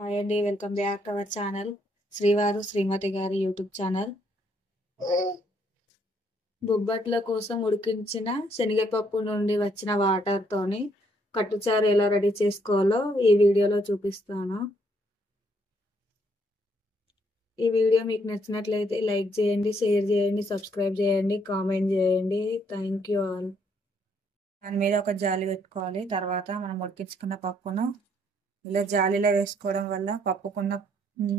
Hi అండి, welcome back to our channel శ్రీవారు శ్రీమతి గారి యూట్యూబ్ ఛానల్. బొబ్బట్ల కోసం ఉడికించిన శనగపప్పు నుండి వచ్చిన వాటర్తోని కట్టుచారు ఎలా రెడీ చేసుకోవాలో ఈ వీడియోలో చూపిస్తాను. ఈ వీడియో మీకు నచ్చినట్లయితే లైక్ చేయండి, షేర్ చేయండి, సబ్స్క్రైబ్ చేయండి, కామెంట్ చేయండి. Thank you all. దాని మీద ఒక జాలి పెట్టుకోవాలి. తర్వాత మనం ఉడికించుకున్న పప్పును ఇలా జాలీలో వేసుకోవడం వల్ల పప్పుకున్న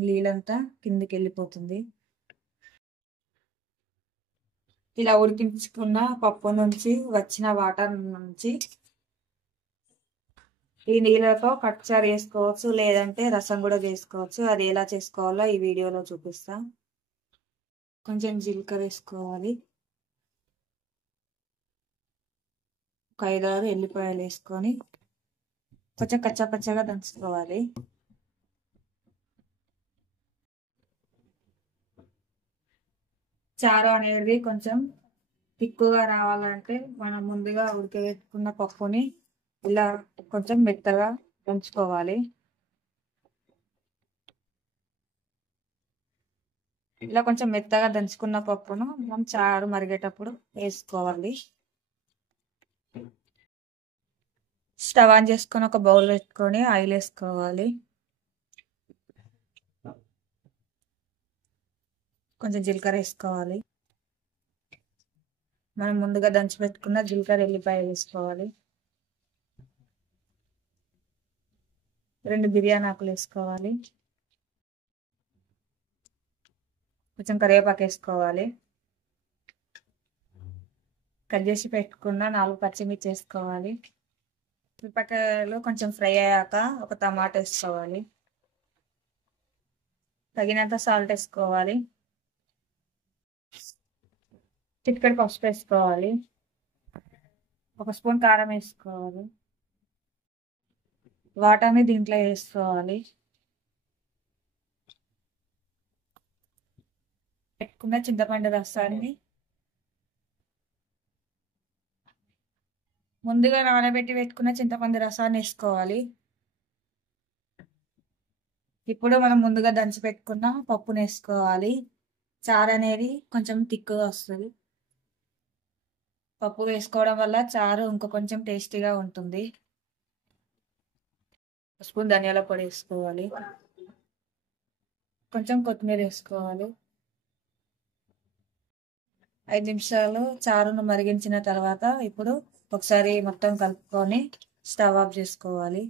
నీళ్ళంతా కిందికి వెళ్ళిపోతుంది. ఇలా ఉడికించుకున్న పప్పు నుంచి వచ్చిన వాటర్ నుంచి ఈ నీళ్ళతో కట్చారు వేసుకోవచ్చు, లేదంటే రసం కూడా చేసుకోవచ్చు. అది ఎలా చేసుకోవాలో ఈ వీడియోలో చూపిస్తా. కొంచెం జీలకర్ర వేసుకోవాలి, ఒక 5-6 ఎల్లిపాయలు వేసుకొని కొంచెం కచ్చాపచ్చగా దంచుకోవాలి. చారు అనేది కొంచెం తిక్కుగా రావాలంటే మనం ముందుగా ఉడకబెట్టుకున్న పప్పుని ఇలా కొంచెం మెత్తగా దంచుకోవాలి. ఇలా కొంచెం మెత్తగా దంచుకున్న పప్పును మనం చారు మరిగేటప్పుడు వేసుకోవాలి. స్టవ్ ఆన్ చేసుకొని ఒక బౌల్ పెట్టుకొని ఆయిల్ వేసుకోవాలి. కొంచెం జీలకర్ర వేసుకోవాలి. మనం ముందుగా దంచి పెట్టుకున్న జీలకర్ర ఎల్లిపాయలు వేసుకోవాలి. 2 బిర్యానీ ఆకులు వేసుకోవాలి. కొంచెం కరివేపాకు వేసుకోవాలి. కట్ చేసి పెట్టుకున్న 4 పచ్చిమిర్చి వేసుకోవాలి. మిరపకాయలు కొంచెం ఫ్రై అయ్యాక ఒక టమాటా వేసుకోవాలి. తగినంత సాల్ట్ వేసుకోవాలి. చిటికెడు పసుపు వేసుకోవాలి. 1 స్పూన్ కారం వేసుకోవాలి. వాటర్ని దీంట్లో వేసుకోవాలి. పెట్టుకున్న చింతపండు రసాన్ని ముందుగా నానబెట్టి పెట్టుకున్న చింతపండు రసాన్ని వేసుకోవాలి. ఇప్పుడు మనం ముందుగా దంచి పెట్టుకున్న పప్పును వేసుకోవాలి. చారు అనేది కొంచెం తిక్కుగా వస్తుంది. పప్పు వేసుకోవడం వల్ల చారు ఇంకో కొంచెం టేస్టీగా ఉంటుంది. 1 స్పూన్ ధనియాల పొడి వేసుకోవాలి. కొంచెం కొత్తిమీర వేసుకోవాలి. 5 నిమిషాలు చారును మరిగించిన తర్వాత ఇప్పుడు ఒకసారి మొత్తం కలుపుకొని స్టవ్ ఆఫ్ చేసుకోవాలి.